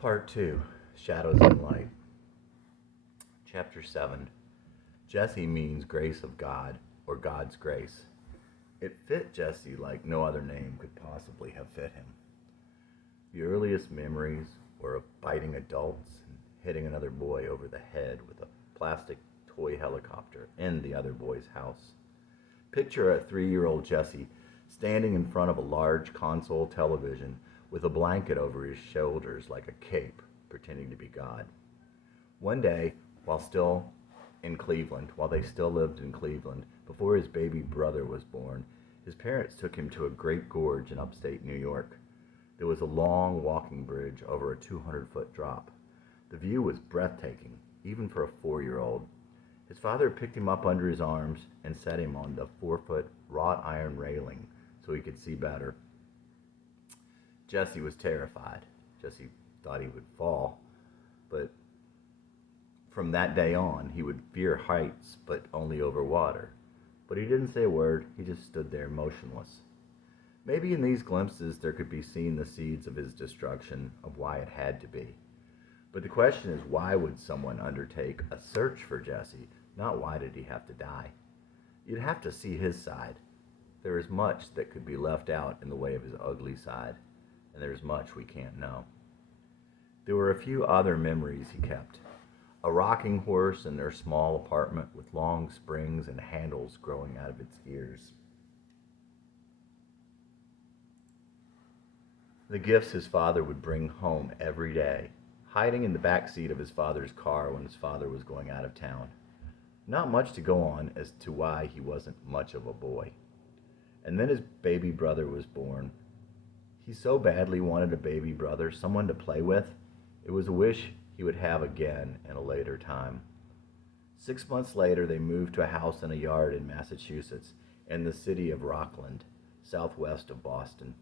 Part 2, Shadows and Light. Chapter 7. Jesse means grace of God, or God's grace. It fit Jesse like no other name could possibly have fit him. The earliest memories were of biting adults and hitting another boy over the head with a plastic toy helicopter in the other boy's house. Picture a 3-year-old Jesse standing in front of a large console television with a blanket over his shoulders like a cape, pretending to be God. One day, while they still lived in Cleveland, before his baby brother was born, his parents took him to a great gorge in upstate New York. There was a long walking bridge over a 200-foot drop. The view was breathtaking, even for a 4-year-old. His father picked him up under his arms and set him on the 4-foot wrought iron railing so he could see better. Jesse was terrified. Jesse thought he would fall, but from that day on, he would fear heights, but only over water. But he didn't say a word. He just stood there motionless. Maybe in these glimpses there could be seen the seeds of his destruction, of why it had to be. But the question is, why would someone undertake a search for Jesse, not why did he have to die? You'd have to see his side. There is much that could be left out in the way of his ugly side, and there is much we can't know. There were a few other memories he kept. A rocking horse in their small apartment with long springs and handles growing out of its ears. The gifts his father would bring home every day, hiding in the back seat of his father's car when his father was going out of town. Not much to go on as to why he wasn't much of a boy. And then his baby brother was born. He so badly wanted a baby brother, someone to play with. It was a wish he would have again in a later time. 6 months later, they moved to a house and a yard in Massachusetts, in the city of Rockland, southwest of Boston.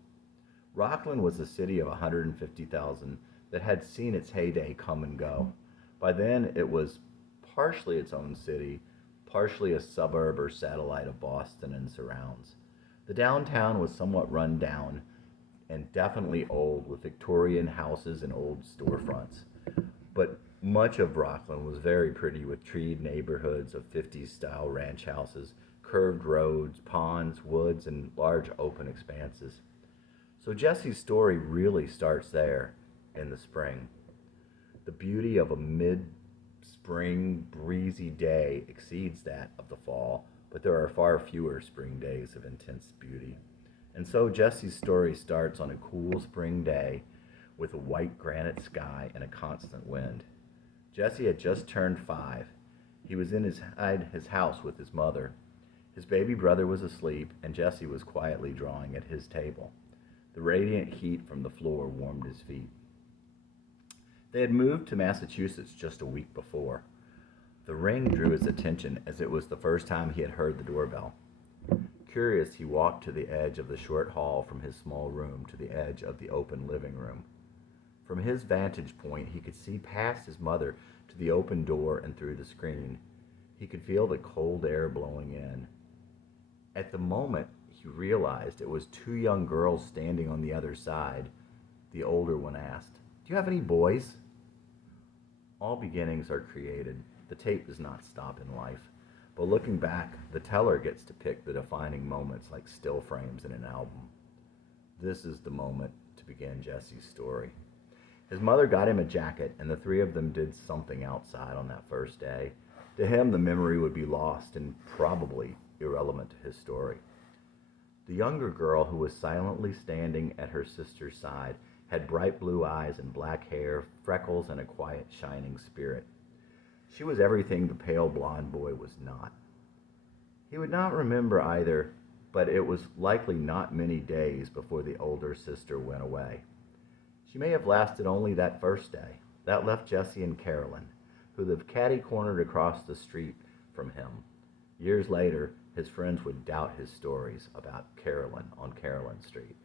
Rockland was a city of 150,000 that had seen its heyday come and go. By then, it was partially its own city, partially a suburb or satellite of Boston and surrounds. The downtown was somewhat run down and definitely old, with Victorian houses and old storefronts. But much of Rockland was very pretty, with treed neighborhoods of 50s-style ranch houses, curved roads, ponds, woods, and large open expanses. So Jesse's story really starts there in the spring. The beauty of a mid-spring breezy day exceeds that of the fall, but there are far fewer spring days of intense beauty. And so Jesse's story starts on a cool spring day with a white granite sky and a constant wind. Jesse had just turned 5. He was inside his house with his mother. His baby brother was asleep, and Jesse was quietly drawing at his table. The radiant heat from the floor warmed his feet. They had moved to Massachusetts just a week before. The ring drew his attention as it was the first time he had heard the doorbell. Curious, he walked to the edge of the short hall from his small room to the edge of the open living room. From his vantage point, he could see past his mother to the open door and through the screen. He could feel the cold air blowing in. At the moment, he realized it was 2 young girls standing on the other side. The older one asked, "Do you have any boys?" All beginnings are created. The tape does not stop in life. But looking back, the teller gets to pick the defining moments like still frames in an album. This is the moment to begin Jesse's story. His mother got him a jacket, and the 3 of them did something outside on that first day. To him, the memory would be lost and probably irrelevant to his story. The younger girl, who was silently standing at her sister's side, had bright blue eyes and black hair, freckles, and a quiet, shining spirit. She was everything the pale blonde boy was not. He would not remember either, but it was likely not many days before the older sister went away. She may have lasted only that first day. That left Jesse and Carolyn, who lived catty-cornered across the street from him. Years later, his friends would doubt his stories about Carolyn on Carolyn Street.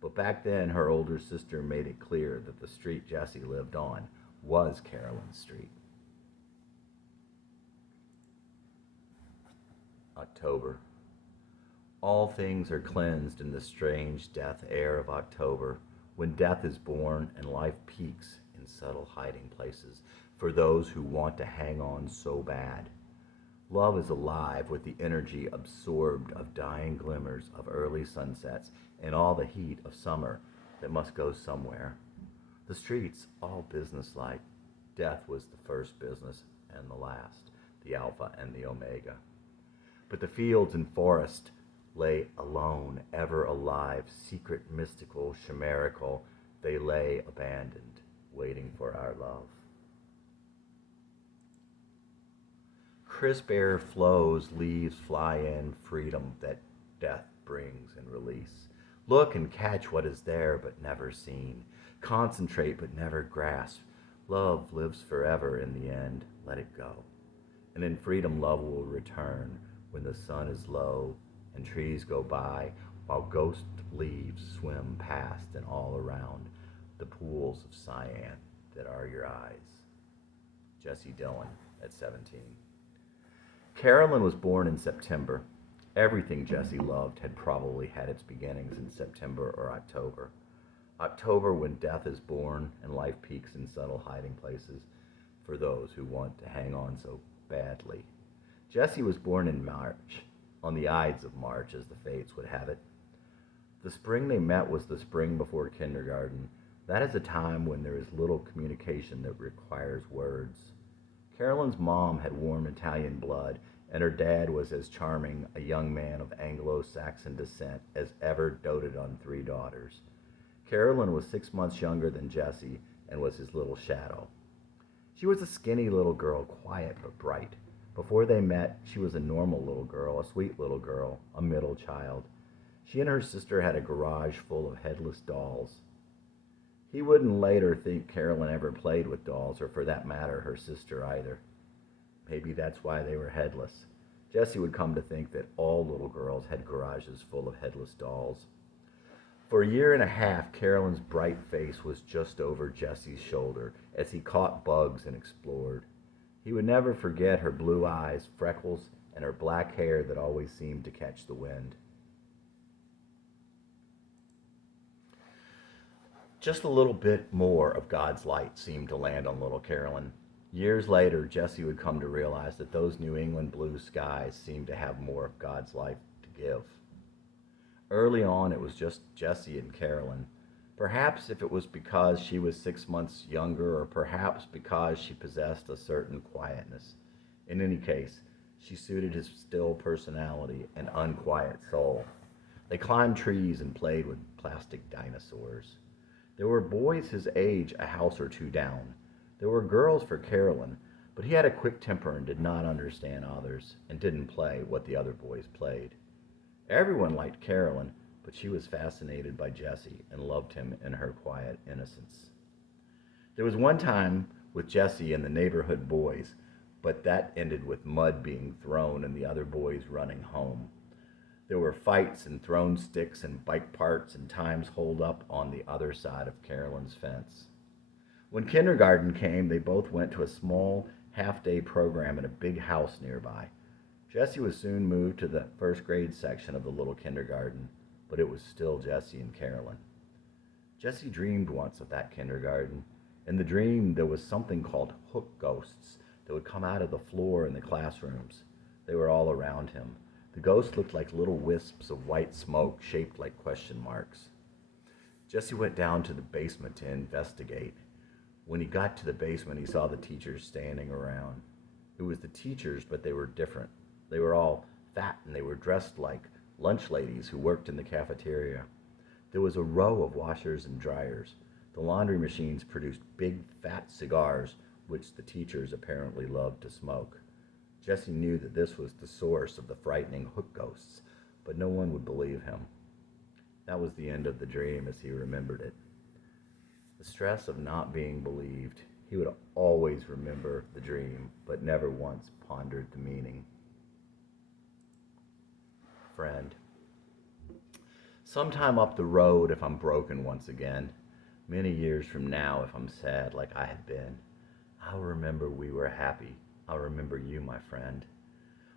But back then, her older sister made it clear that the street Jesse lived on was Carolyn Street. October. All things are cleansed in the strange death air of October, when death is born and life peaks in subtle hiding places for those who want to hang on so bad. Love is alive with the energy absorbed of dying glimmers of early sunsets and all the heat of summer that must go somewhere. The streets, all businesslike. Death was the first business and the last, the Alpha and the Omega. But the fields and forest lay alone, ever alive, secret, mystical, chimerical. They lay abandoned, waiting for our love. Crisp air flows, leaves fly in, freedom that death brings and release. Look and catch what is there but never seen. Concentrate but never grasp. Love lives forever in the end. Let it go. And in freedom love will return when the sun is low and trees go by while ghost leaves swim past and all around the pools of cyan that are your eyes. Jesse Dillon at 17. Carolyn was born in September. Everything Jesse loved had probably had its beginnings in September or October. October, when death is born and life peaks in subtle hiding places for those who want to hang on so badly. Jesse was born in March, on the Ides of March, as the fates would have it. The spring they met was the spring before kindergarten. That is a time when there is little communication that requires words. Carolyn's mom had warm Italian blood, and her dad was as charming a young man of Anglo-Saxon descent as ever doted on 3 daughters. Carolyn was 6 months younger than Jesse and was his little shadow. She was a skinny little girl, quiet but bright. Before they met, she was a normal little girl, a sweet little girl, a middle child. She and her sister had a garage full of headless dolls. He wouldn't later think Carolyn ever played with dolls, or for that matter, her sister either. Maybe that's why they were headless. Jesse would come to think that all little girls had garages full of headless dolls. For a year and a half, Carolyn's bright face was just over Jesse's shoulder as he caught bugs and explored. He would never forget her blue eyes, freckles, and her black hair that always seemed to catch the wind. Just a little bit more of God's light seemed to land on little Carolyn. Years later, Jesse would come to realize that those New England blue skies seemed to have more of God's light to give. Early on, it was just Jesse and Carolyn. Perhaps if it was because she was 6 months younger, or perhaps because she possessed a certain quietness. In any case, she suited his still personality and unquiet soul. They climbed trees and played with plastic dinosaurs. There were boys his age a house or two down. There were girls for Carolyn, but he had a quick temper and did not understand others, and didn't play what the other boys played. Everyone liked Carolyn, but she was fascinated by Jesse and loved him in her quiet innocence. There was one time with Jesse and the neighborhood boys, but that ended with mud being thrown and the other boys running home. There were fights and thrown sticks and bike parts and times holed up on the other side of Carolyn's fence. When kindergarten came, they both went to a small half-day program in a big house nearby. Jesse was soon moved to the first grade section of the little kindergarten, but it was still Jesse and Carolyn. Jesse dreamed once of that kindergarten. In the dream, there was something called hook ghosts that would come out of the floor in the classrooms. They were all around him. The ghosts looked like little wisps of white smoke shaped like question marks. Jesse went down to the basement to investigate. When he got to the basement, he saw the teachers standing around. It was the teachers, but they were different. They were all fat, and they were dressed like lunch ladies who worked in the cafeteria. There was a row of washers and dryers. The laundry machines produced big, fat cigars, which the teachers apparently loved to smoke. Jesse knew that this was the source of the frightening hook ghosts, but no one would believe him. That was the end of the dream as he remembered it. The stress of not being believed. He would always remember the dream, but never once pondered the meaning. Friend. Sometime up the road, if I'm broken once again, many years from now, if I'm sad like I had been, I'll remember we were happy. I'll remember you, my friend.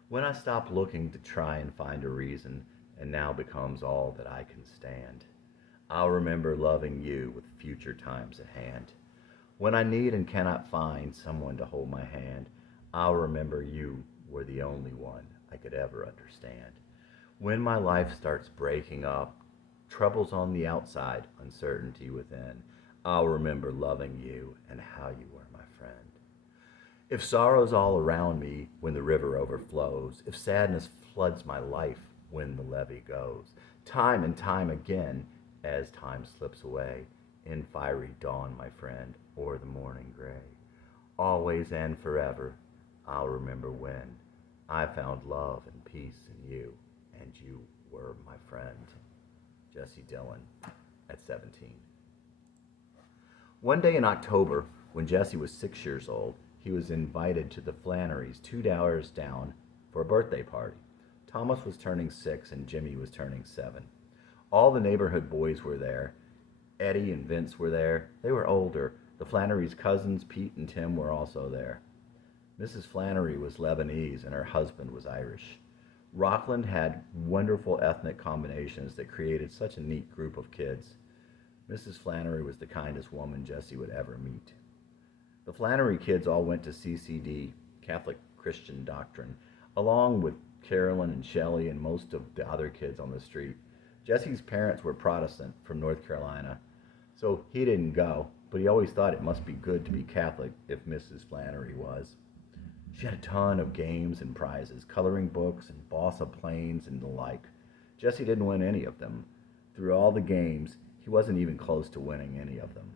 When I stop looking to try and find a reason, and now becomes all that I can stand, I'll remember loving you with future times at hand. When I need and cannot find someone to hold my hand, I'll remember you were the only one I could ever understand. When my life starts breaking up, troubles on the outside, uncertainty within, I'll remember loving you and how you were my friend. If sorrow's all around me when the river overflows, if sadness floods my life when the levee goes, time and time again, as time slips away, in fiery dawn, my friend, or the morning gray, always and forever, I'll remember when I found love and peace in you, and you were my friend. Jesse Dillon, at 17. One day in October, when Jesse was 6 years old, he was invited to the Flannerys 2 hours down for a birthday party. Thomas was turning 6 and Jimmy was turning 7. All the neighborhood boys were there. Eddie and Vince were there. They were older. The Flannerys' cousins, Pete and Tim, were also there. Mrs. Flannery was Lebanese and her husband was Irish. Rockland had wonderful ethnic combinations that created such a neat group of kids. Mrs. Flannery was the kindest woman Jesse would ever meet. The Flannery kids all went to CCD, Catholic Christian Doctrine, along with Carolyn and Shelley and most of the other kids on the street. Jesse's parents were Protestant from North Carolina, so he didn't go, but he always thought it must be good to be Catholic if Mrs. Flannery was. She had a ton of games and prizes, coloring books and balsa planes and the like. Jesse didn't win any of them. Through all the games, he wasn't even close to winning any of them.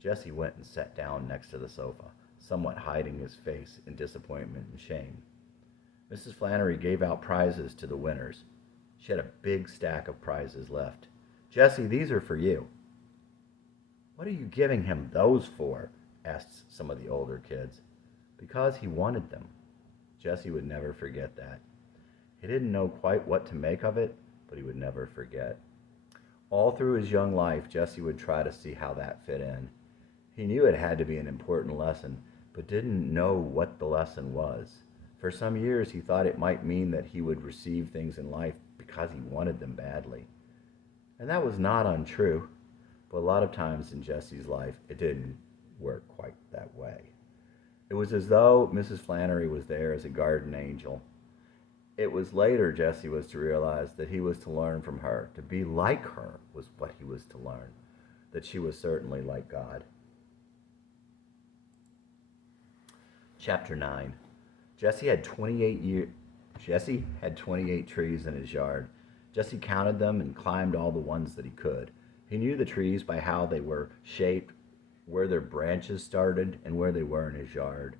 Jesse went and sat down next to the sofa, somewhat hiding his face in disappointment and shame. Mrs. Flannery gave out prizes to the winners. She had a big stack of prizes left. "Jesse, these are for you." "What are you giving him those for?" asked some of the older kids. "Because he wanted them." Jesse would never forget that. He didn't know quite what to make of it, but he would never forget. All through his young life, Jesse would try to see how that fit in. He knew it had to be an important lesson, but didn't know what the lesson was. For some years, he thought it might mean that he would receive things in life because he wanted them badly. And that was not untrue, but a lot of times in Jesse's life, it didn't work quite that way. It was as though Mrs. Flannery was there as a guardian angel. It was later Jesse was to realize that he was to learn from her. To be like her was what he was to learn, that she was certainly like God. Chapter 9. Jesse had 28 trees in his yard. Jesse counted them and climbed all the ones that he could. He knew the trees by how they were shaped, where their branches started, and where they were in his yard.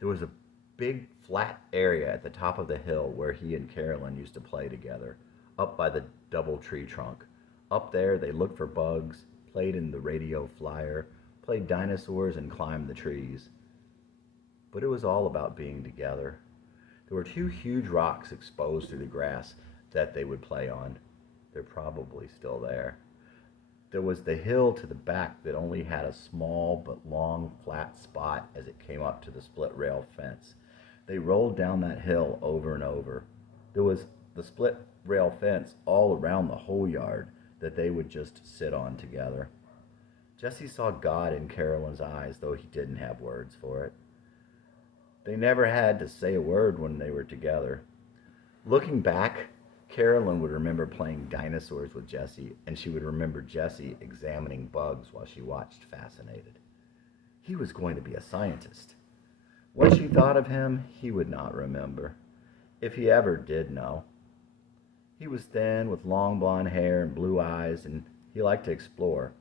There was a big flat area at the top of the hill where he and Carolyn used to play together, up by the double tree trunk. Up there, they looked for bugs, played in the radio flyer, played dinosaurs, and climbed the trees. But it was all about being together. There were 2 huge rocks exposed through the grass that they would play on. They're probably still there. There was the hill to the back that only had a small but long flat spot as it came up to the split rail fence. They rolled down that hill over and over. There was the split rail fence all around the whole yard that they would just sit on together. Jesse saw God in Carolyn's eyes, though he didn't have words for it. They never had to say a word when they were together. Looking back, Carolyn would remember playing dinosaurs with Jesse, and she would remember Jesse examining bugs while she watched fascinated. He was going to be a scientist. What she thought of him, he would not remember, if he ever did know. He was thin, with long blonde hair and blue eyes, and he liked to explore.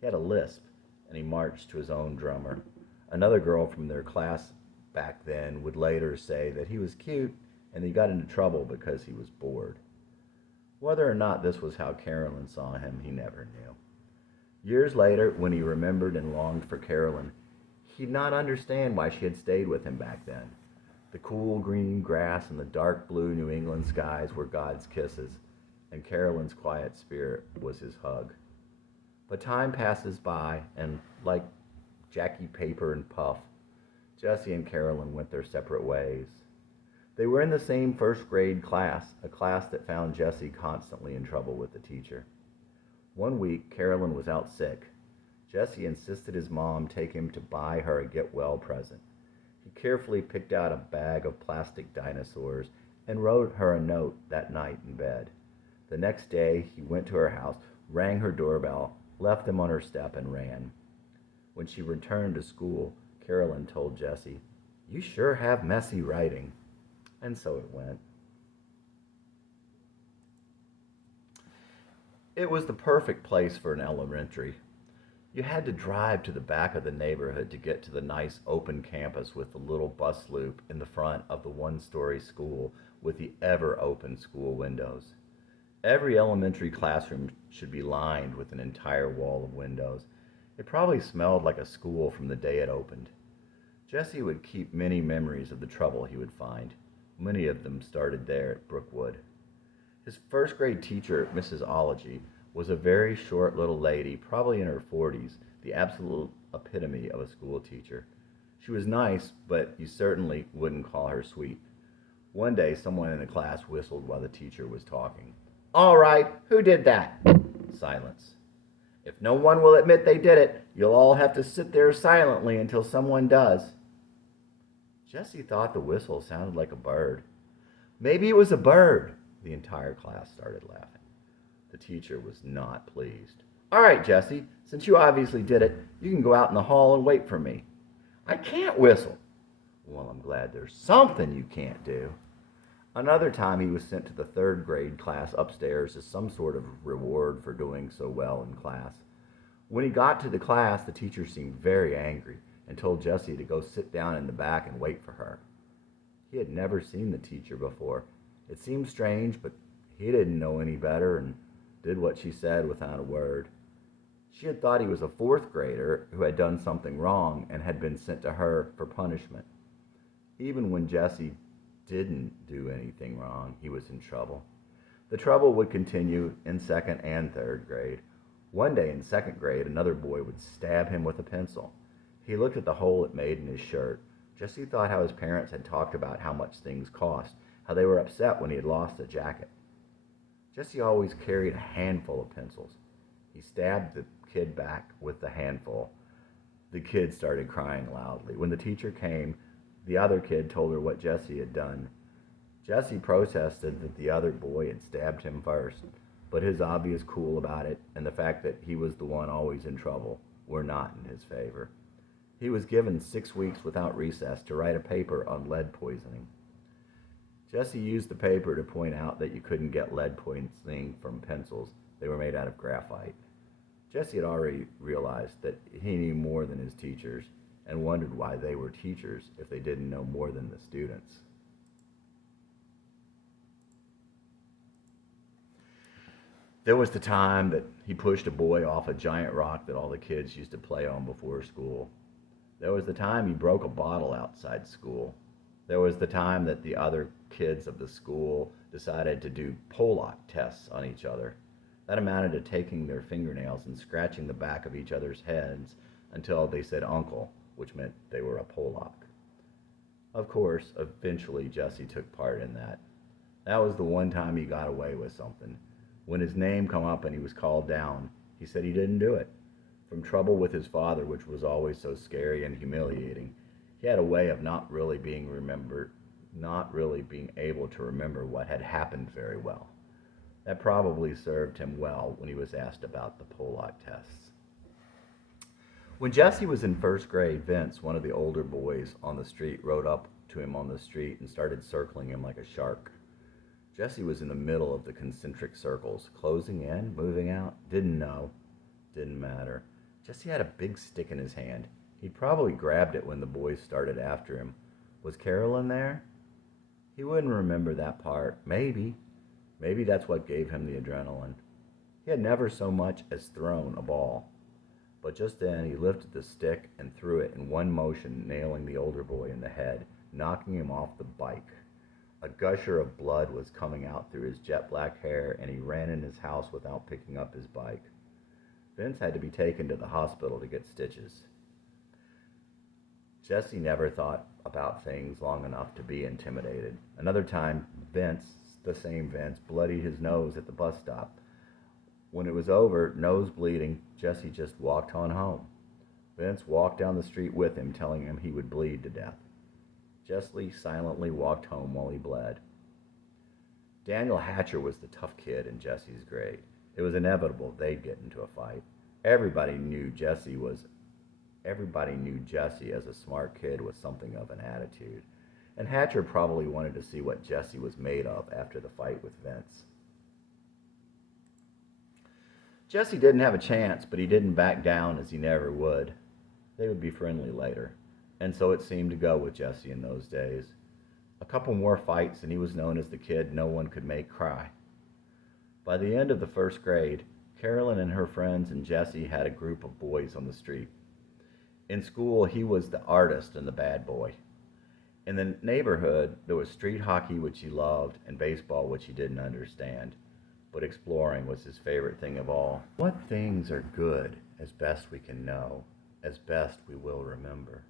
He had a lisp, and he marched to his own drummer. Another girl from their class back then would later say that he was cute and he got into trouble because he was bored. Whether or not this was how Carolyn saw him, he never knew. Years later, when he remembered and longed for Carolyn, he'd not understand why she had stayed with him back then. The cool green grass and the dark blue New England skies were God's kisses, and Carolyn's quiet spirit was his hug. But time passes by, and like Jackie Paper and Puff, Jesse and Carolyn went their separate ways. They were in the same first grade class, a class that found Jesse constantly in trouble with the teacher. One week, Carolyn was out sick. Jesse insisted his mom take him to buy her a get-well present. He carefully picked out a bag of plastic dinosaurs and wrote her a note that night in bed. The next day, he went to her house, rang her doorbell, left them on her step, and ran. When she returned to school, Carolyn told Jesse, "You sure have messy writing." And so it went. It was the perfect place for an elementary. You had to drive to the back of the neighborhood to get to the nice open campus with the little bus loop in the front of the one-story school with the ever-open school windows. Every elementary classroom should be lined with an entire wall of windows. It probably smelled like a school from the day it opened. Jesse would keep many memories of the trouble he would find. Many of them started there at Brookwood. His first grade teacher, Mrs. Ology, was a very short little lady, probably in her 40s, the absolute epitome of a school teacher. She was nice, but you certainly wouldn't call her sweet. One day, someone in the class whistled while the teacher was talking. "All right, who did that?" Silence. "If no one will admit they did it, you'll all have to sit there silently until someone does." Jesse thought the whistle sounded like a bird. "Maybe it was a bird." The entire class started laughing. The teacher was not pleased. "All right, Jesse, since you obviously did it, you can go out in the hall and wait for me." "I can't whistle." "Well, I'm glad there's something you can't do." Another time he was sent to the third grade class upstairs as some sort of reward for doing so well in class. When he got to the class, the teacher seemed very angry and told Jesse to go sit down in the back and wait for her. He had never seen the teacher before. It seemed strange, but he didn't know any better and did what she said without a word. She had thought he was a fourth grader who had done something wrong and had been sent to her for punishment. Even when Jesse didn't do anything wrong, he was in trouble. The trouble would continue in second and third grade. One day in second grade, another boy would stab him with a pencil. He looked at the hole it made in his shirt. Jesse thought how his parents had talked about how much things cost, how they were upset when he had lost a jacket. Jesse always carried a handful of pencils. He stabbed the kid back with the handful. The kid started crying loudly. When the teacher came, the other kid told her what Jesse had done. Jesse protested that the other boy had stabbed him first, but his obvious cool about it and the fact that he was the one always in trouble were not in his favor. He was given 6 weeks without recess to write a paper on lead poisoning. Jesse used the paper to point out that you couldn't get lead poisoning from pencils. They were made out of graphite. Jesse had already realized that he knew more than his teachers and wondered why they were teachers if they didn't know more than the students. There was the time that he pushed a boy off a giant rock that all the kids used to play on before school. There was the time he broke a bottle outside school. There was the time that the other kids of the school decided to do Pollock tests on each other. That amounted to taking their fingernails and scratching the back of each other's heads until they said uncle, which meant they were a Pollock. Of course, eventually Jesse took part in that. That was the one time he got away with something. When his name come up and he was called down, he said he didn't do it. From trouble with his father, which was always so scary and humiliating, he had a way of not really being able to remember what had happened very well. That probably served him well when he was asked about the Pollock tests. When Jesse was in first grade, Vince, one of the older boys on the street, rode up to him on the street and started circling him like a shark. Jesse was in the middle of the concentric circles, closing in, moving out, didn't know, didn't matter. Jesse had a big stick in his hand. He'd probably grabbed it when the boys started after him. Was Carolyn there? He wouldn't remember that part. Maybe that's what gave him the adrenaline. He had never so much as thrown a ball. But just then he lifted the stick and threw it in one motion, nailing the older boy in the head, knocking him off the bike. A gusher of blood was coming out through his jet black hair, and he ran in his house without picking up his bike. Vince had to be taken to the hospital to get stitches. Jesse never thought about things long enough to be intimidated. Another time, Vince, the same Vince, bloodied his nose at the bus stop. When it was over, nose bleeding, Jesse just walked on home. Vince walked down the street with him, telling him he would bleed to death. Jesse silently walked home while he bled. Daniel Hatcher was the tough kid in Jesse's grade. It was inevitable they'd get into a fight. Everybody knew Jesse as a smart kid with something of an attitude. And Hatcher probably wanted to see what Jesse was made of after the fight with Vince. Jesse didn't have a chance, but he didn't back down, as he never would. They would be friendly later, and so it seemed to go with Jesse in those days. A couple more fights, and he was known as the kid no one could make cry. By the end of the first grade, Carolyn and her friends and Jesse had a group of boys on the street. In school, he was the artist and the bad boy. In the neighborhood, there was street hockey, which he loved, and baseball, which he didn't understand. But exploring was his favorite thing of all. What things are good, as best we can know, as best we will remember?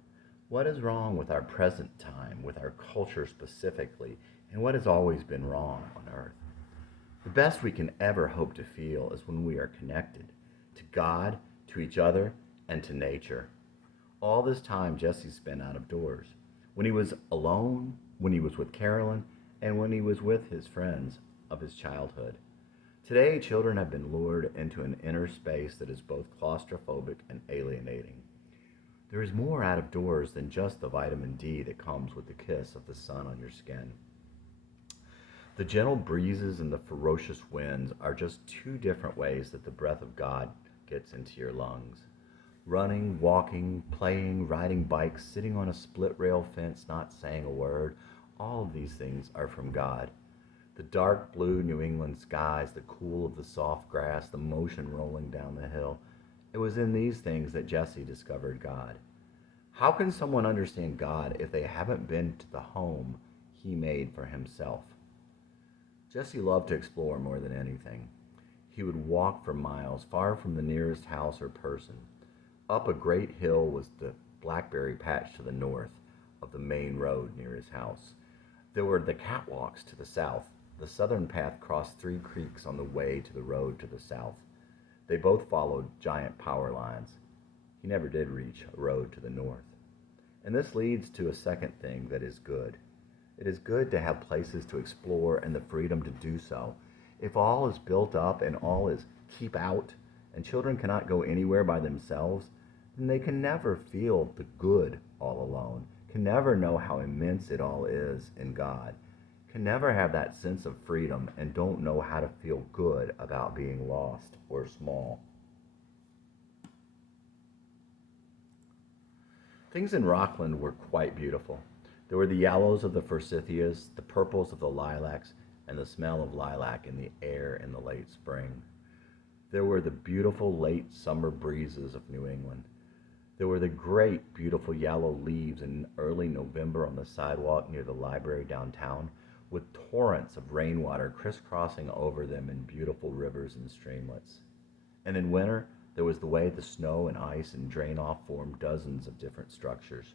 What is wrong with our present time, with our culture specifically, and what has always been wrong on earth? The best we can ever hope to feel is when we are connected to God, to each other, and to nature. All this time Jesse spent out of doors. When he was alone, when he was with Carolyn, and when he was with his friends of his childhood. Today, children have been lured into an inner space that is both claustrophobic and alienating. There is more out of doors than just the vitamin D that comes with the kiss of the sun on your skin. The gentle breezes and the ferocious winds are just two different ways that the breath of God gets into your lungs. Running, walking, playing, riding bikes, sitting on a split rail fence, not saying a word, all of these things are from God. The dark blue New England skies, the cool of the soft grass, the motion rolling down the hill. It was in these things that Jesse discovered God. How can someone understand God if they haven't been to the home he made for himself? Jesse loved to explore more than anything. He would walk for miles, far from the nearest house or person. Up a great hill was the blackberry patch to the north of the main road near his house. There were the catwalks to the south. The southern path crossed 3 creeks on the way to the road to the south. They both followed giant power lines. He never did reach a road to the north. And this leads to a second thing that is good. It is good to have places to explore and the freedom to do so. If all is built up and all is keep out, and children cannot go anywhere by themselves, then they can never feel the good all alone, can never know how immense it all is in God, can never have that sense of freedom, and don't know how to feel good about being lost or small. Things in Rockland were quite beautiful. There were the yellows of the forsythias, the purples of the lilacs, and the smell of lilac in the air in the late spring. There were the beautiful late summer breezes of New England. There were the great, beautiful yellow leaves in early November on the sidewalk near the library downtown, with torrents of rainwater crisscrossing over them in beautiful rivers and streamlets. And in winter, there was the way the snow and ice and drain-off formed dozens of different structures.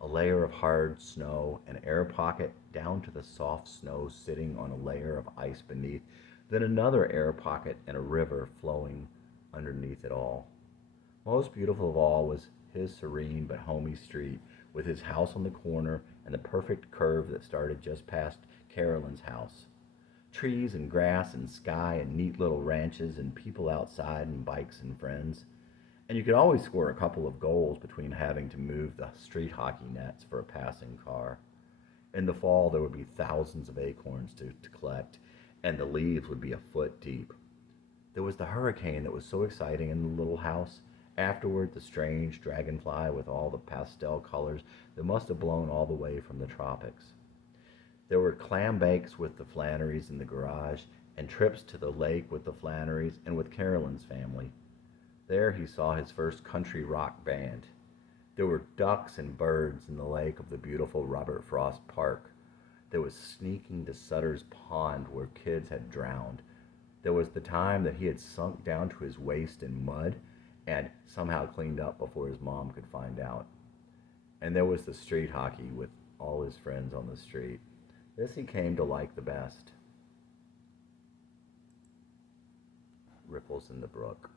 A layer of hard snow, an air pocket down to the soft snow sitting on a layer of ice beneath, then another air pocket and a river flowing underneath it all. Most beautiful of all was his serene but homey street, with his house on the corner and the perfect curve that started just past Carolyn's house. Trees and grass and sky and neat little ranches and people outside and bikes and friends. And you could always score a couple of goals between having to move the street hockey nets for a passing car. In the fall, there would be thousands of acorns to collect, and the leaves would be a foot deep. There was the hurricane that was so exciting in the little house. Afterward, the strange dragonfly with all the pastel colors that must have blown all the way from the tropics. There were clam bakes with the Flannerys in the garage, and trips to the lake with the Flannerys and with Carolyn's family. There he saw his first country rock band. There were ducks and birds in the lake of the beautiful Robert Frost Park. There was sneaking to Sutter's Pond where kids had drowned. There was the time that he had sunk down to his waist in mud and somehow cleaned up before his mom could find out. And there was the street hockey with all his friends on the street. This he came to like the best. ripples in the brook.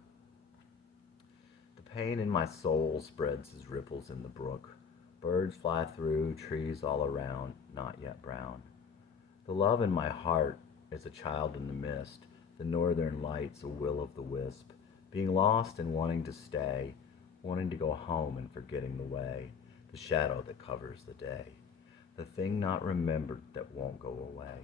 The pain in my soul spreads as ripples in the brook. Birds fly through, trees all around, not yet brown. The love in my heart is a child in the mist, the northern lights a will o' the wisp, being lost and wanting to stay, wanting to go home and forgetting the way, the shadow that covers the day, the thing not remembered that won't go away.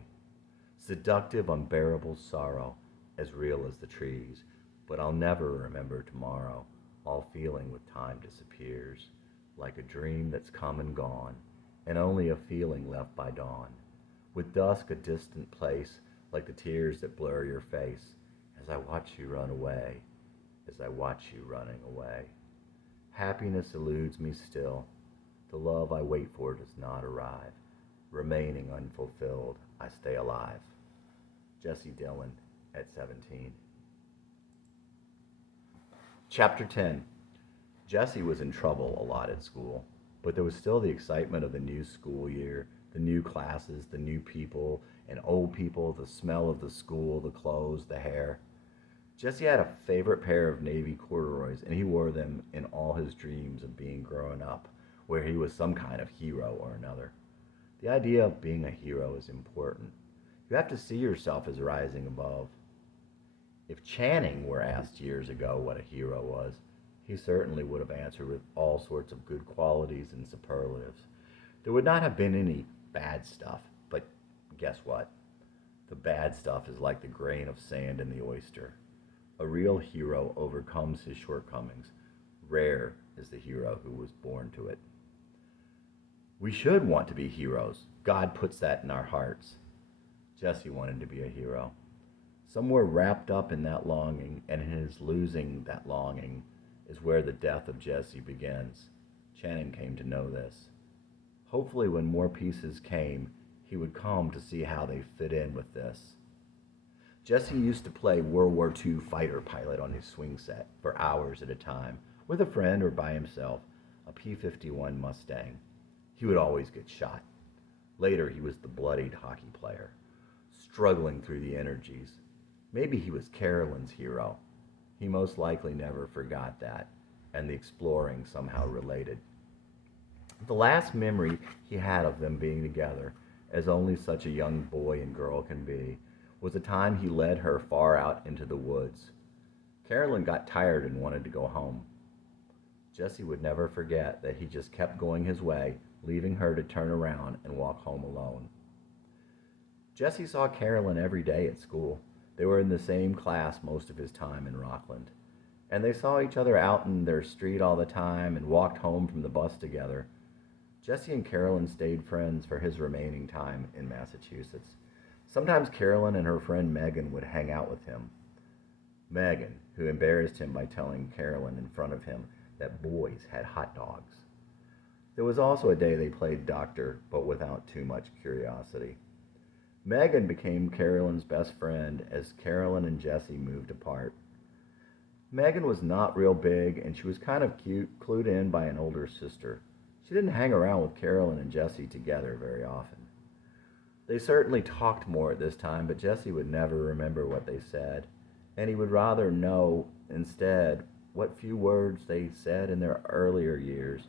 Seductive, unbearable sorrow, as real as the trees, but I'll never remember tomorrow. All feeling with time disappears, like a dream that's come and gone, and only a feeling left by dawn. With dusk a distant place, like the tears that blur your face, as I watch you run away, as I watch you running away. Happiness eludes me still, the love I wait for does not arrive. Remaining unfulfilled, I stay alive. Jesse Dillon at 17. Chapter 10. Jesse was in trouble a lot at school, but there was still the excitement of the new school year, the new classes, the new people and old people, the smell of the school, the clothes, the hair. Jesse had a favorite pair of navy corduroys, and he wore them in all his dreams of being grown up, where he was some kind of hero or another. The idea of being a hero is important. You have to see yourself as rising above. If Channing were asked years ago what a hero was, he certainly would have answered with all sorts of good qualities and superlatives. There would not have been any bad stuff, but guess what? The bad stuff is like the grain of sand in the oyster. A real hero overcomes his shortcomings. Rare is the hero who was born to it. We should want to be heroes. God puts that in our hearts. Jesse wanted to be a hero. Somewhere wrapped up in that longing and in his losing that longing is where the death of Jesse begins. Channing came to know this. Hopefully when more pieces came, he would come to see how they fit in with this. Jesse used to play World War II fighter pilot on his swing set for hours at a time, with a friend or by himself, a P-51 Mustang. He would always get shot. Later, he was the bloodied hockey player, struggling through the energies. Maybe he was Carolyn's hero. He most likely never forgot that, and the exploring somehow related. The last memory he had of them being together, as only such a young boy and girl can be, was the time he led her far out into the woods. Carolyn got tired and wanted to go home. Jesse would never forget that he just kept going his way, leaving her to turn around and walk home alone. Jesse saw Carolyn every day at school. They were in the same class most of his time in Rockland. And they saw each other out in their street all the time and walked home from the bus together. Jesse and Carolyn stayed friends for his remaining time in Massachusetts. Sometimes Carolyn and her friend Megan would hang out with him. Megan, who embarrassed him by telling Carolyn in front of him that boys had hot dogs. There was also a day they played doctor, but without too much curiosity. Megan became Carolyn's best friend as Carolyn and Jesse moved apart. Megan was not real big, and she was kind of cute, clued in by an older sister. She didn't hang around with Carolyn and Jesse together very often. They certainly talked more at this time, but Jesse would never remember what they said, and he would rather know instead what few words they said in their earlier years,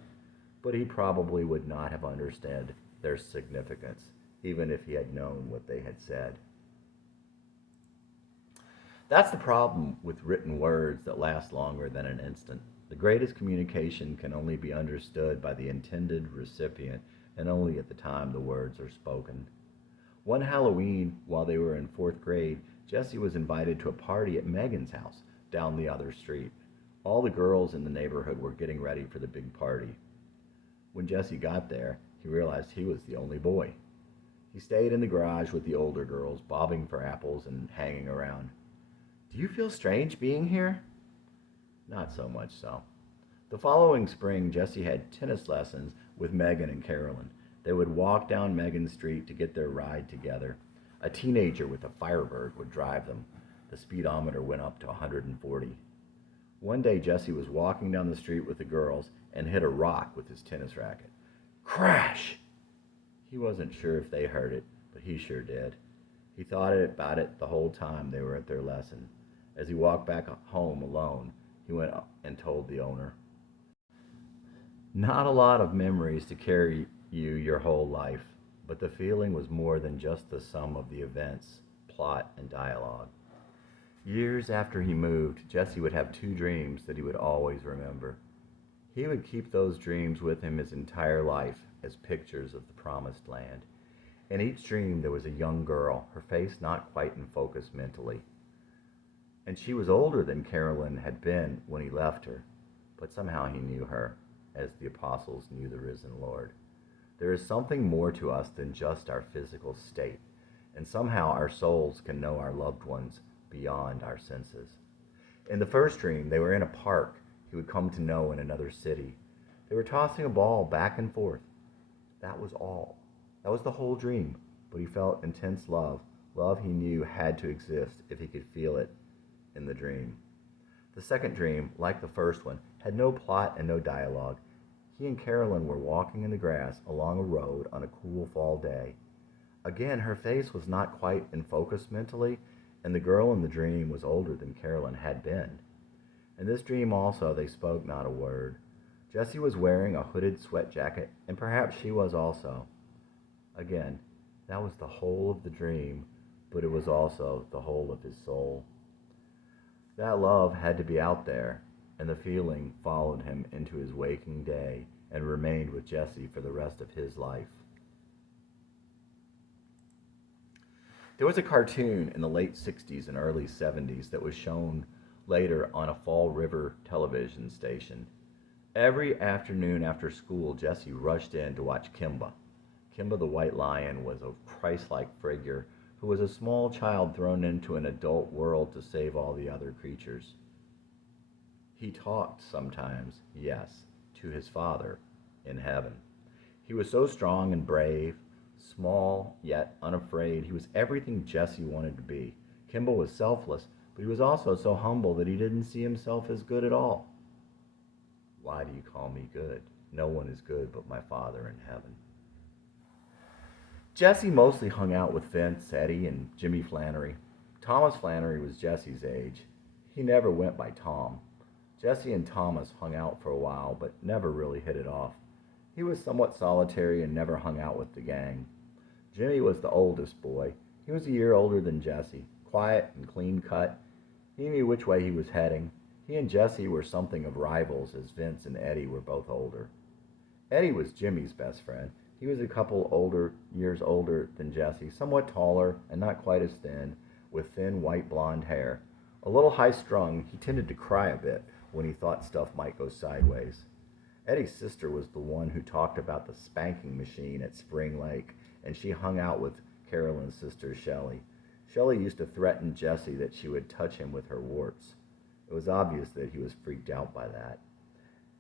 but he probably would not have understood their significance, even if he had known what they had said. That's the problem with written words that last longer than an instant. The greatest communication can only be understood by the intended recipient, and only at the time the words are spoken. One Halloween, while they were in 4th grade, Jesse was invited to a party at Megan's house down the other street. All the girls in the neighborhood were getting ready for the big party. When Jesse got there, he realized he was the only boy. He stayed in the garage with the older girls, bobbing for apples and hanging around. "Do you feel strange being here?" Not so much so. The following spring, Jesse had tennis lessons with Megan and Carolyn. They would walk down Megan Street to get their ride together. A teenager with a Firebird would drive them. The speedometer went up to 140. One day, Jesse was walking down the street with the girls and hit a rock with his tennis racket. Crash! He wasn't sure if they heard it, but he sure did. He thought about it the whole time they were at their lesson. As he walked back home alone, he went and told the owner, "Not a lot of memories to carry you your whole life, but the feeling was more than just the sum of the events, plot, and dialogue." Years after he moved, Jesse would have two dreams that he would always remember. He would keep those dreams with him his entire life as pictures of the promised land. In each dream there was a young girl, her face not quite in focus mentally. And she was older than Carolyn had been when he left her, but somehow he knew her, as the apostles knew the risen Lord. There is something more to us than just our physical state, and somehow our souls can know our loved ones beyond our senses. In the first dream, they were in a park he would come to know in another city. They were tossing a ball back and forth. That was all. That was the whole dream, but he felt intense love, love he knew had to exist if he could feel it in the dream. The second dream, like the first one, had no plot and no dialogue. He and Carolyn were walking in the grass along a road on a cool fall day. Again, her face was not quite in focus mentally, and the girl in the dream was older than Carolyn had been. In this dream also they spoke not a word. Jesse was wearing a hooded sweat jacket, and perhaps she was also. Again, that was the whole of the dream, but it was also the whole of his soul. That love had to be out there, and the feeling followed him into his waking day and remained with Jesse for the rest of his life. There was a cartoon in the late 60s and early 70s that was shown later on a Fall River television station. Every afternoon after school, Jesse rushed in to watch Kimba. Kimba the White Lion was a Christ-like figure who was a small child thrown into an adult world to save all the other creatures. He talked sometimes, yes, to his Father in heaven. He was so strong and brave, small yet unafraid. He was everything Jesse wanted to be. Kimba was selfless, but he was also so humble that he didn't see himself as good at all. "Why do you call me good? No one is good but my Father in heaven." Jesse mostly hung out with Vince, Eddie, and Jimmy Flannery. Thomas Flannery was Jesse's age. He never went by Tom. Jesse and Thomas hung out for a while, but never really hit it off. He was somewhat solitary and never hung out with the gang. Jimmy was the oldest boy. He was a year older than Jesse, quiet and clean-cut. He knew which way he was heading. He and Jesse were something of rivals, as Vince and Eddie were both older. Eddie was Jimmy's best friend. He was a couple years older than Jesse, somewhat taller and not quite as thin, with thin white blonde hair. A little high-strung, he tended to cry a bit when he thought stuff might go sideways. Eddie's sister was the one who talked about the spanking machine at Spring Lake, and she hung out with Carolyn's sister, Shelley. Shelley used to threaten Jesse that she would touch him with her warts. It was obvious that he was freaked out by that.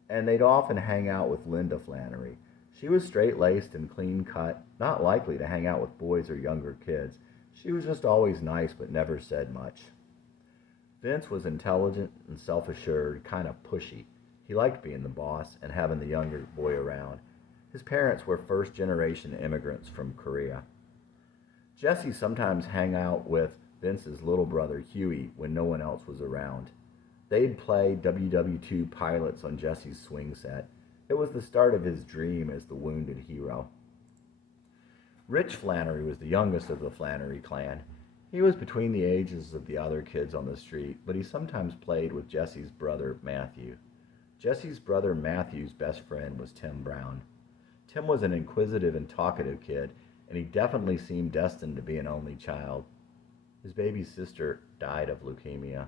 And they'd often hang out with Linda Flannery. She was straight-laced and clean-cut, not likely to hang out with boys or younger kids. She was just always nice but never said much. Vince was intelligent and self-assured, kind of pushy. He liked being the boss and having the younger boy around. His parents were first-generation immigrants from Korea. Jesse sometimes hung out with Vince's little brother, Huey, when no one else was around. They'd play WW2 pilots on Jesse's swing set. It was the start of his dream as the wounded hero. Rich Flannery was the youngest of the Flannery clan. He was between the ages of the other kids on the street, but he sometimes played with Jesse's brother, Matthew. Jesse's brother Matthew's best friend was Tim Brown. Tim was an inquisitive and talkative kid, and he definitely seemed destined to be an only child. His baby sister died of leukemia.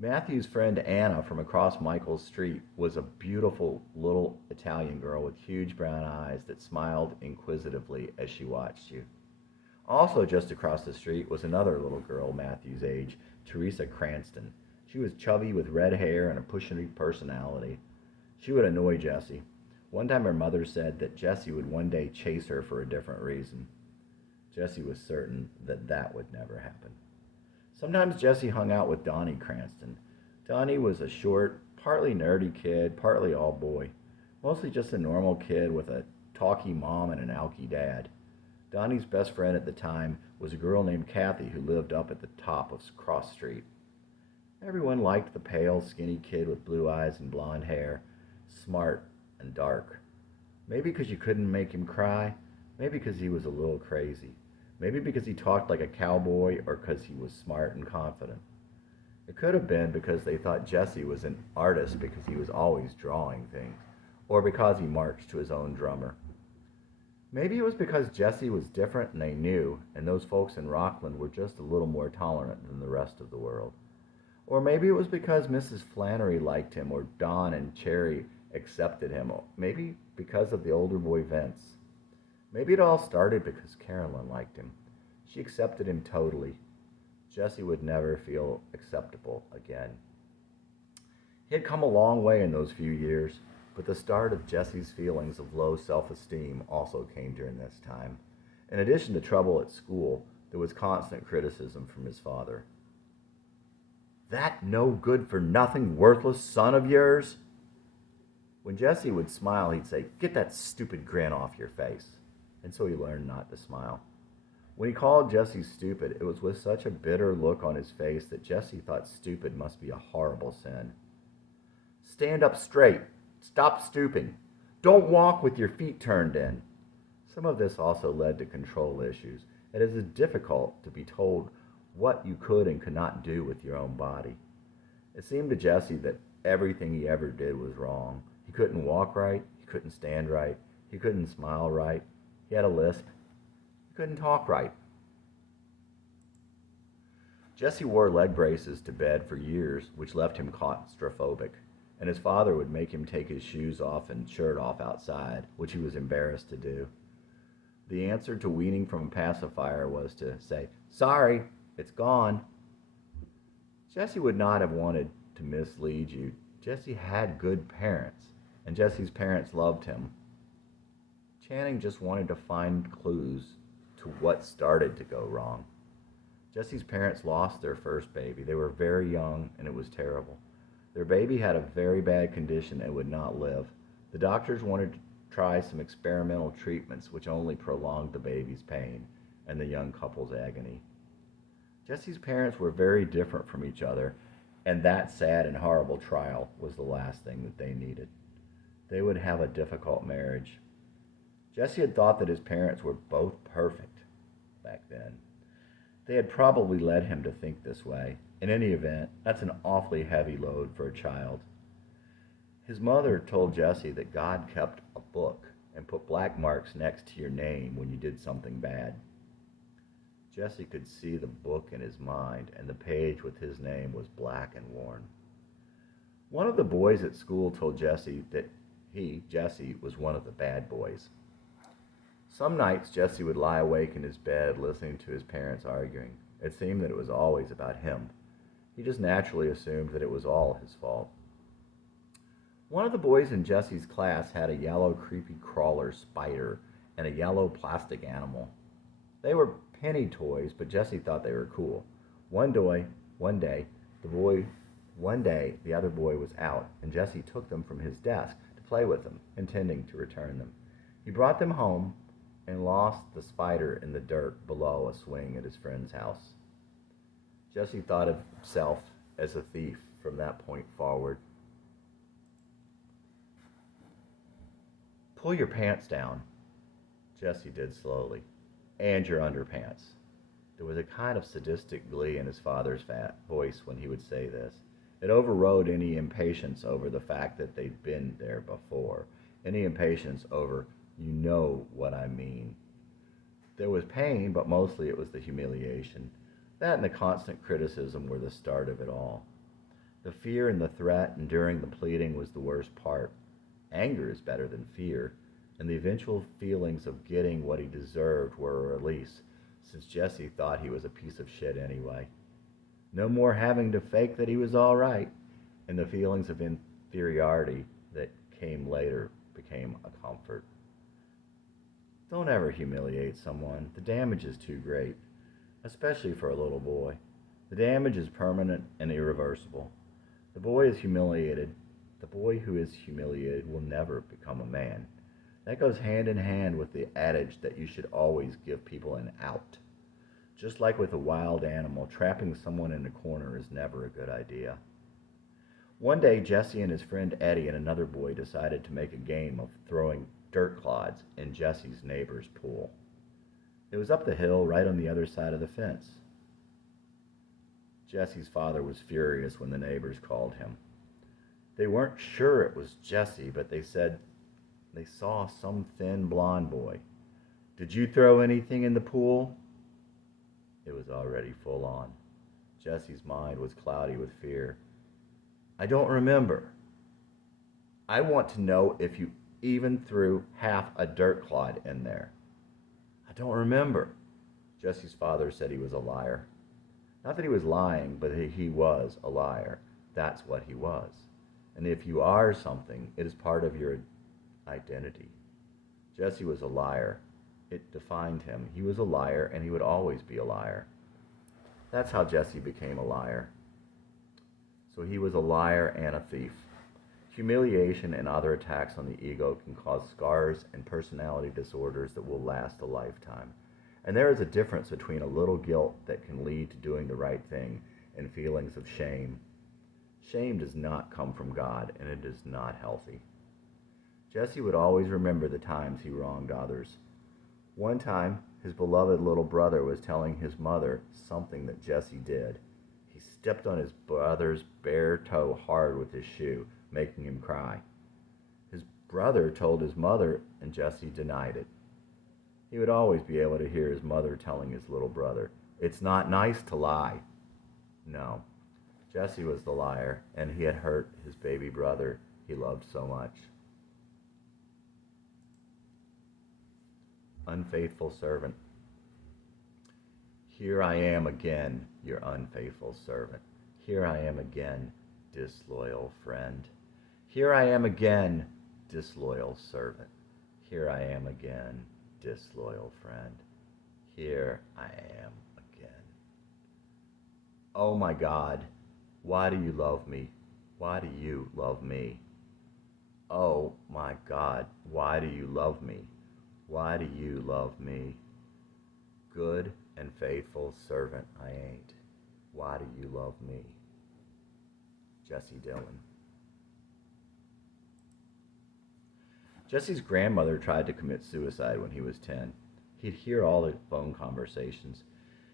Matthew's friend Anna from across Michael's street was a beautiful little Italian girl with huge brown eyes that smiled inquisitively as she watched you. Also just across the street was another little girl Matthew's age, Teresa Cranston. She was chubby with red hair and a pushy personality. She would annoy Jesse. One time her mother said that Jesse would one day chase her for a different reason. Jesse was certain that that would never happen. Sometimes Jesse hung out with Donnie Cranston. Donnie was a short, partly nerdy kid, partly all boy. Mostly just a normal kid with a talky mom and an alky dad. Donnie's best friend at the time was a girl named Kathy who lived up at the top of Cross Street. Everyone liked the pale, skinny kid with blue eyes and blonde hair, smart and dark. Maybe because you couldn't make him cry, maybe because he was a little crazy, maybe because he talked like a cowboy, or because he was smart and confident. It could have been because they thought Jesse was an artist because he was always drawing things, or because he marched to his own drummer. Maybe it was because Jesse was different and they knew, and those folks in Rockland were just a little more tolerant than the rest of the world. Or maybe it was because Mrs. Flannery liked him, or Don and Cherry accepted him, or maybe because of the older boy Vince. Maybe it all started because Carolyn liked him. She accepted him totally. Jesse would never feel acceptable again. He had come a long way in those few years, but the start of Jesse's feelings of low self-esteem also came during this time. In addition to trouble at school, there was constant criticism from his father. "That no good for nothing, worthless son of yours?" When Jesse would smile, he'd say, "Get that stupid grin off your face." And so he learned not to smile. When he called Jesse stupid, it was with such a bitter look on his face that Jesse thought stupid must be a horrible sin. "Stand up straight. Stop stooping. Don't walk with your feet turned in." Some of this also led to control issues. It is difficult to be told what you could and could not do with your own body. It seemed to Jesse that everything he ever did was wrong. He couldn't walk right. He couldn't stand right. He couldn't smile right. He had a lisp. He couldn't talk right. Jesse wore leg braces to bed for years, which left him claustrophobic, and his father would make him take his shoes off and shirt off outside, which he was embarrassed to do. The answer to weaning from a pacifier was to say, "Sorry, it's gone." Jesse would not have wanted to mislead you. Jesse had good parents, and Jesse's parents loved him. Channing just wanted to find clues to what started to go wrong. Jesse's parents lost their first baby. They were very young, and it was terrible. Their baby had a very bad condition and would not live. The doctors wanted to try some experimental treatments, which only prolonged the baby's pain and the young couple's agony. Jesse's parents were very different from each other, and that sad and horrible trial was the last thing that they needed. They would have a difficult marriage. Jesse had thought that his parents were both perfect back then. They had probably led him to think this way. In any event, that's an awfully heavy load for a child. His mother told Jesse that God kept a book and put black marks next to your name when you did something bad. Jesse could see the book in his mind, and the page with his name was black and worn. One of the boys at school told Jesse that Jesse, was one of the bad boys. Some nights Jesse would lie awake in his bed listening to his parents arguing. It seemed that it was always about him. He just naturally assumed that it was all his fault. One of the boys in Jesse's class had a yellow creepy crawler spider and a yellow plastic animal. They were penny toys, but Jesse thought they were cool. One day, the other boy was out, and Jesse took them from his desk to play with them, intending to return them. He brought them home and lost the spider in the dirt below a swing at his friend's house. Jesse thought of himself as a thief from that point forward. "Pull your pants down," Jesse did slowly, "and your underpants." There was a kind of sadistic glee in his father's fat voice when he would say this. It overrode any impatience over the fact that they'd been there before, any impatience over, "You know what I mean." There was pain, but mostly it was the humiliation. That and the constant criticism were the start of it all. The fear and the threat enduring the pleading was the worst part. Anger is better than fear, and the eventual feelings of getting what he deserved were a release, since Jesse thought he was a piece of shit anyway. No more having to fake that he was all right, and the feelings of inferiority that came later became a comfort. Don't ever humiliate someone. The damage is too great, especially for a little boy. The damage is permanent and irreversible. The boy who is humiliated will never become a man. That goes hand in hand with the adage that you should always give people an out. Just like with a wild animal, trapping someone in a corner is never a good idea. One day, Jesse and his friend Eddie and another boy decided to make a game of throwing dirt clods in Jesse's neighbor's pool. It was up the hill right on the other side of the fence. Jesse's father was furious when the neighbors called him. They weren't sure it was Jesse, but they said they saw some thin blonde boy. "Did you throw anything in the pool?" It was already full on. Jesse's mind was cloudy with fear. "I don't remember." "I want to know if you even threw half a dirt clod in there." "I don't remember." Jesse's father said he was a liar. Not that he was lying, but he was a liar. That's what he was. And if you are something, it is part of your identity. Jesse was a liar. It defined him. He was a liar, and he would always be a liar. That's how Jesse became a liar. So he was a liar and a thief. Humiliation and other attacks on the ego can cause scars and personality disorders that will last a lifetime. And there is a difference between a little guilt that can lead to doing the right thing and feelings of shame. Shame does not come from God, and it is not healthy. Jesse would always remember the times he wronged others. One time, his beloved little brother was telling his mother something that Jesse did. He stepped on his brother's bare toe hard with his shoe, making him cry. His brother told his mother, and Jesse denied it. He would always be able to hear his mother telling his little brother, "It's not nice to lie." No, Jesse was the liar, and he had hurt his baby brother he loved so much. Unfaithful servant. Here I am again, your unfaithful servant. Here I am again, disloyal friend. Here I am again, disloyal servant. Here I am again, disloyal friend. Here I am again. Oh my God, why do you love me? Why do you love me? Oh my God, why do you love me? Why do you love me? Good and faithful servant I ain't. Why do you love me? Jesse Dillon. Jesse's grandmother tried to commit suicide when he was 10. He'd hear all the phone conversations.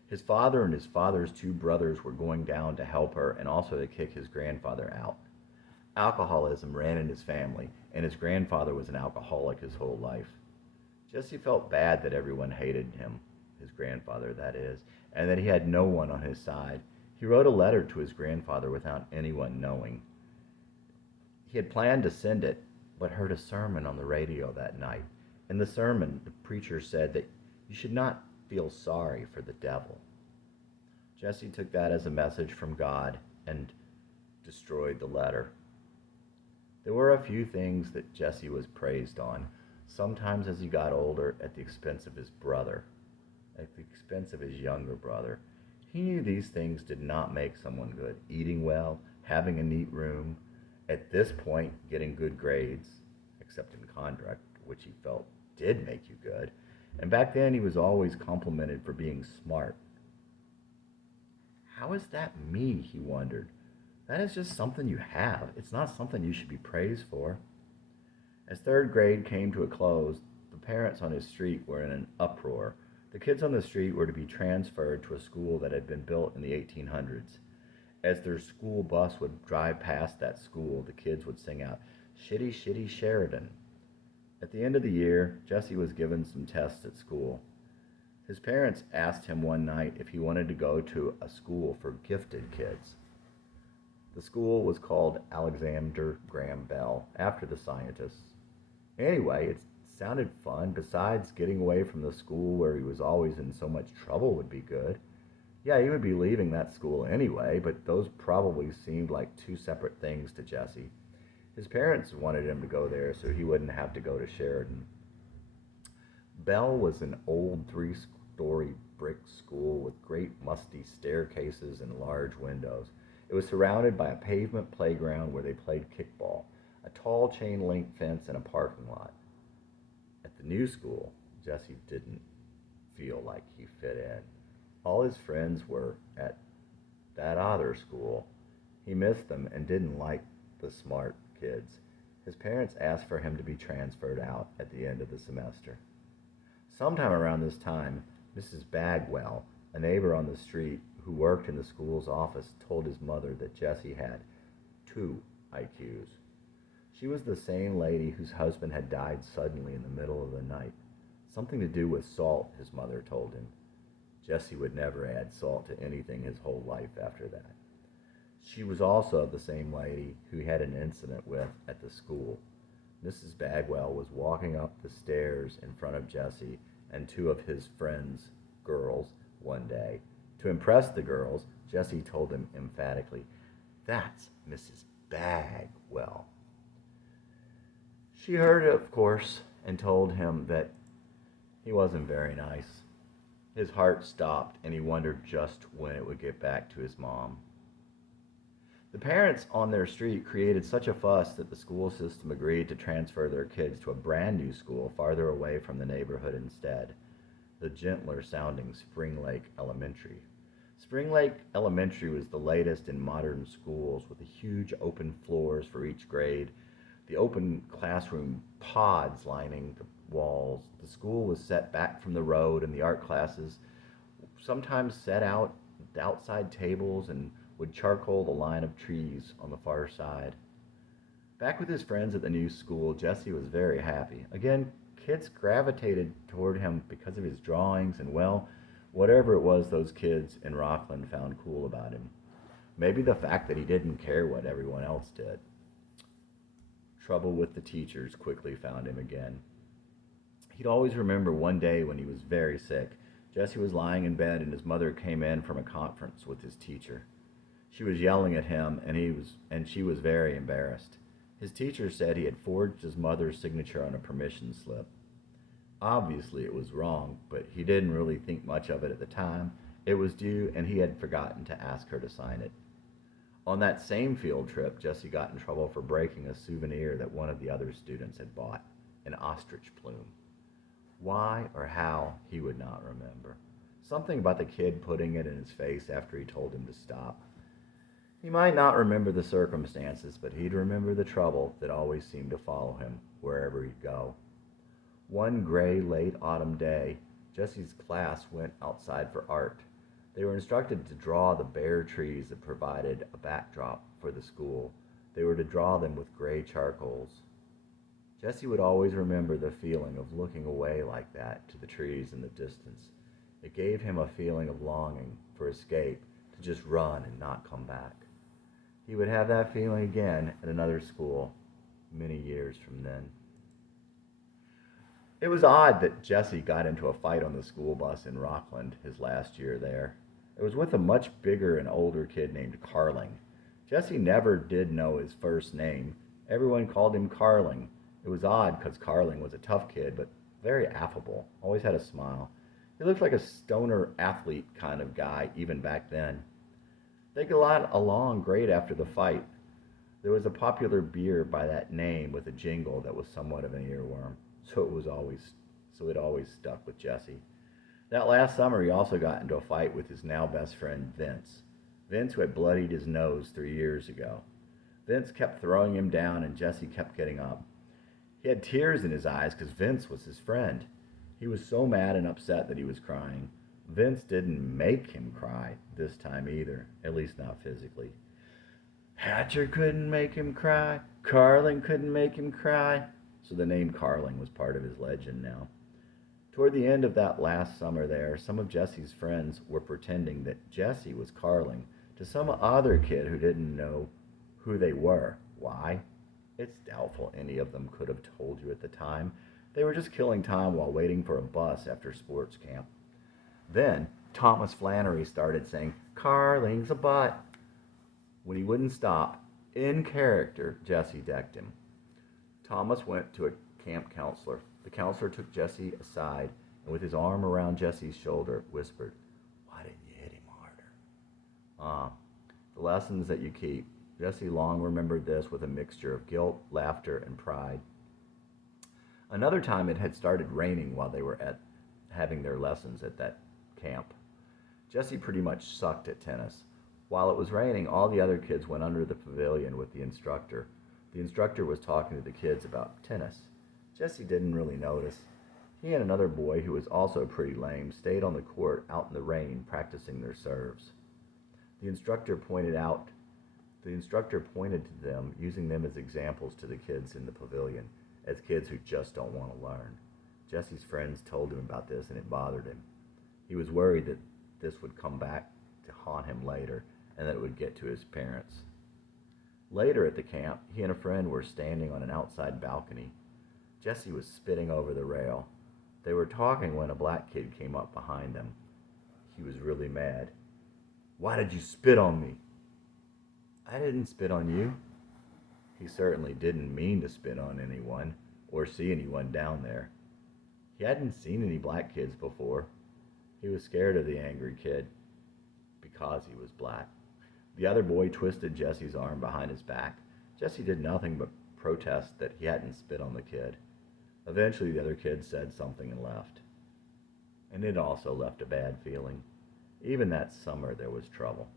His father and his father's two brothers were going down to help her and also to kick his grandfather out. Alcoholism ran in his family, and his grandfather was an alcoholic his whole life. Jesse felt bad that everyone hated him, his grandfather that is, and that he had no one on his side. He wrote a letter to his grandfather without anyone knowing. He had planned to send it, but heard a sermon on the radio that night. In the sermon, the preacher said that you should not feel sorry for the devil. Jesse took that as a message from God and destroyed the letter. There were a few things that Jesse was praised on, sometimes as he got older at the expense of his brother, at the expense of his younger brother. He knew these things did not make someone good. Eating well, having a neat room, at this point getting good grades, except in conduct, which he felt did make you good. And back then he was always complimented for being smart. How is that me, he wondered. That is just something you have. It's not something you should be praised for. As third grade came to a close, the parents on his street were in an uproar. The kids on the street were to be transferred to a school that had been built in the 1800s. As their school bus would drive past that school, the kids would sing out, "Shitty, shitty Sheridan." At the end of the year, Jesse was given some tests at school. His parents asked him one night if he wanted to go to a school for gifted kids. The school was called Alexander Graham Bell, after the scientists. Anyway, it sounded fun. Besides, getting away from the school where he was always in so much trouble would be good. Yeah, he would be leaving that school anyway, but those probably seemed like two separate things to Jesse. His parents wanted him to go there so he wouldn't have to go to Sheridan. Bell was an old 3-story brick school with great musty staircases and large windows. It was surrounded by a pavement playground where they played kickball, a tall chain-link fence, and a parking lot. At the new school, Jesse didn't feel like he fit in. All his friends were at that other school. He missed them and didn't like the smart kids. His parents asked for him to be transferred out at the end of the semester. Sometime around this time, Mrs. Bagwell, a neighbor on the street who worked in the school's office, told his mother that Jesse had 2 IQs. She was the same lady whose husband had died suddenly in the middle of the night. Something to do with salt, his mother told him. Jesse would never add salt to anything his whole life after that. She was also the same lady who he had an incident with at the school. Mrs. Bagwell was walking up the stairs in front of Jesse and 2 of his friends' girls one day. To impress the girls, Jesse told them emphatically, "That's Mrs. Bagwell." She heard it, of course, and told him that he wasn't very nice. His heart stopped, and he wondered just when it would get back to his mom. The parents on their street created such a fuss that the school system agreed to transfer their kids to a brand new school farther away from the neighborhood instead, the gentler sounding Spring Lake Elementary. Spring Lake Elementary was the latest in modern schools with the huge open floors for each grade, the open classroom pods lining the walls. The school was set back from the road, and the art classes sometimes set out outside tables and would charcoal the line of trees on the far side. Back with his friends at the new school, Jesse was very happy. Again, kids gravitated toward him because of his drawings and, well, whatever it was those kids in Rockland found cool about him. Maybe the fact that he didn't care what everyone else did. Trouble with the teachers quickly found him again. He'd always remember one day when he was very sick. Jesse was lying in bed and his mother came in from a conference with his teacher. She was yelling at him and she was very embarrassed. His teacher said he had forged his mother's signature on a permission slip. Obviously it was wrong, but he didn't really think much of it at the time. It was due and he had forgotten to ask her to sign it. On that same field trip, Jesse got in trouble for breaking a souvenir that one of the other students had bought, an ostrich plume. Why or how, he would not remember. Something about the kid putting it in his face after he told him to stop. He might not remember the circumstances, but he'd remember the trouble that always seemed to follow him wherever he'd go. One gray late autumn day, Jesse's class went outside for art. They were instructed to draw the bare trees that provided a backdrop for the school. They were to draw them with gray charcoals. Jesse would always remember the feeling of looking away like that to the trees in the distance. It gave him a feeling of longing for escape, to just run and not come back. He would have that feeling again at another school many years from then. It was odd that Jesse got into a fight on the school bus in Rockland his last year there. It was with a much bigger and older kid named Carling. Jesse never did know his first name. Everyone called him Carling. It was odd because Carling was a tough kid, but very affable, always had a smile. He looked like a stoner athlete kind of guy even back then. They got along great after the fight. There was a popular beer by that name with a jingle that was somewhat of an earworm, so it always stuck with Jesse. That last summer, he also got into a fight with his now best friend, Vince. Vince, who had bloodied his nose 3 years ago. Vince kept throwing him down, and Jesse kept getting up. He had tears in his eyes because Vince was his friend. He was so mad and upset that he was crying. Vince didn't make him cry this time either, at least not physically. Hatcher couldn't make him cry. Carling couldn't make him cry. So the name Carling was part of his legend now. Toward the end of that last summer there, some of Jesse's friends were pretending that Jesse was Carling to some other kid who didn't know who they were. Why? It's doubtful any of them could have told you at the time. They were just killing time while waiting for a bus after sports camp. Then Thomas Flannery started saying, "Carling's a butt." When he wouldn't stop, in character, Jesse decked him. Thomas went to a camp counselor. The counselor took Jesse aside and with his arm around Jesse's shoulder whispered, "Why didn't you hit him harder?" The lessons that you keep. Jesse long remembered this with a mixture of guilt, laughter, and pride. Another time it had started raining while they were having their lessons at that camp. Jesse pretty much sucked at tennis. While it was raining, all the other kids went under the pavilion with the instructor. The instructor was talking to the kids about tennis. Jesse didn't really notice. He and another boy, who was also pretty lame, stayed on the court out in the rain practicing their serves. The instructor pointed to them, using them as examples to the kids in the pavilion, as kids who just don't want to learn. Jesse's friends told him about this, and it bothered him. He was worried that this would come back to haunt him later, and that it would get to his parents. Later at the camp, he and a friend were standing on an outside balcony. Jesse was spitting over the rail. They were talking when a black kid came up behind them. He was really mad. "Why did you spit on me?" "I didn't spit on you." He certainly didn't mean to spit on anyone or see anyone down there. He hadn't seen any black kids before. He was scared of the angry kid because he was black. The other boy twisted Jesse's arm behind his back. Jesse did nothing but protest that he hadn't spit on the kid. Eventually, the other kid said something and left. And it also left a bad feeling. Even that summer, there was trouble.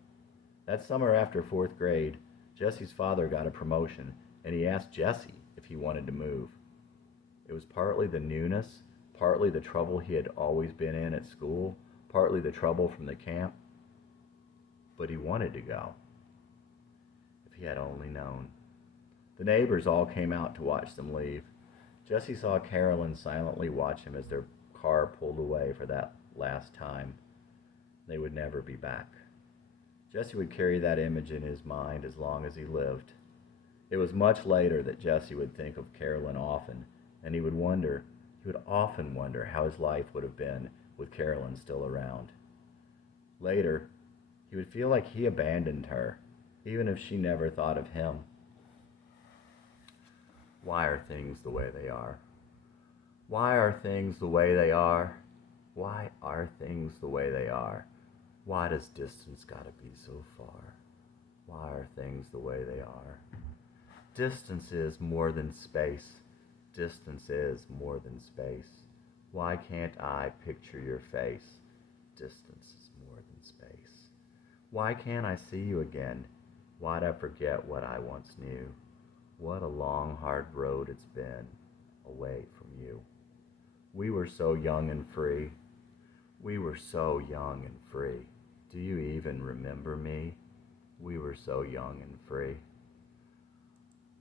That summer after 4th grade, Jesse's father got a promotion, and he asked Jesse if he wanted to move. It was partly the newness, partly the trouble he had always been in at school, partly the trouble from the camp. But he wanted to go. If he had only known. The neighbors all came out to watch them leave. Jesse saw Carolyn silently watch him as their car pulled away for that last time. They would never be back. Jesse would carry that image in his mind as long as he lived. It was much later that Jesse would think of Carolyn often, and he would often wonder how his life would have been with Carolyn still around. Later, he would feel like he abandoned her, even if she never thought of him. Why are things the way they are? Why are things the way they are? Why are things the way they are? Why does distance gotta be so far? Why are things the way they are? Distance is more than space. Distance is more than space. Why can't I picture your face? Distance is more than space. Why can't I see you again? Why'd I forget what I once knew? What a long, hard road it's been away from you. We were so young and free. We were so young and free. Do you even remember me? We were so young and free.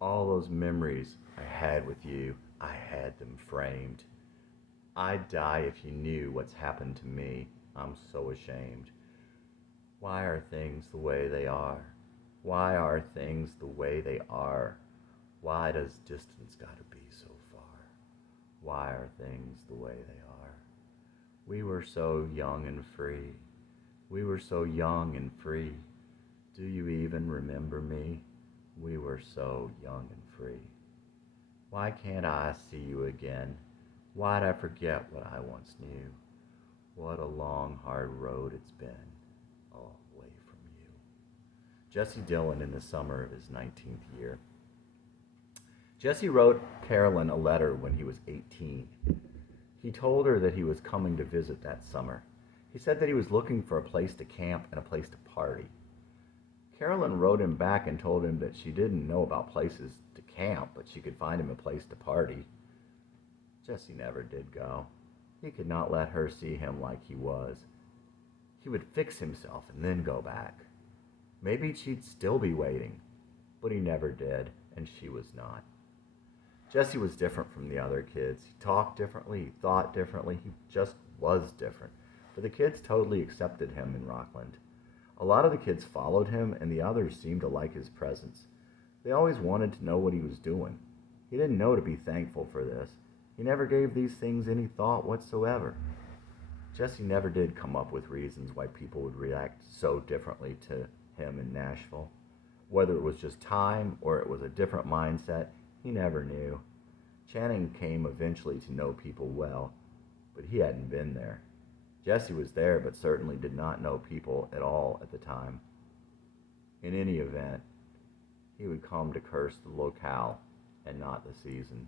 All those memories I had with you, I had them framed. I'd die if you knew what's happened to me. I'm so ashamed. Why are things the way they are? Why are things the way they are? Why does distance gotta be so far? Why are things the way they are? We were so young and free. We were so young and free. Do you even remember me? We were so young and free. Why can't I see you again? Why'd I forget what I once knew? What a long, hard road it's been away from you. Jesse Dillon in the summer of his 19th year. Jesse wrote Carolyn a letter when he was 18. He told her that he was coming to visit that summer. He said that he was looking for a place to camp and a place to party. Carolyn wrote him back and told him that she didn't know about places to camp, but she could find him a place to party. Jesse never did go. He could not let her see him like he was. He would fix himself and then go back. Maybe she'd still be waiting, but he never did, and she was not. Jesse was different from the other kids. He talked differently, he thought differently, he just was different. But the kids totally accepted him in Rockland. A lot of the kids followed him, and the others seemed to like his presence. They always wanted to know what he was doing. He didn't know to be thankful for this. He never gave these things any thought whatsoever. Jesse never did come up with reasons why people would react so differently to him in Nashville. Whether it was just time or it was a different mindset, he never knew. Channing came eventually to know people well, but he hadn't been there. Jesse was there, but certainly did not know people at all at the time. In any event, he would come to curse the locale and not the season.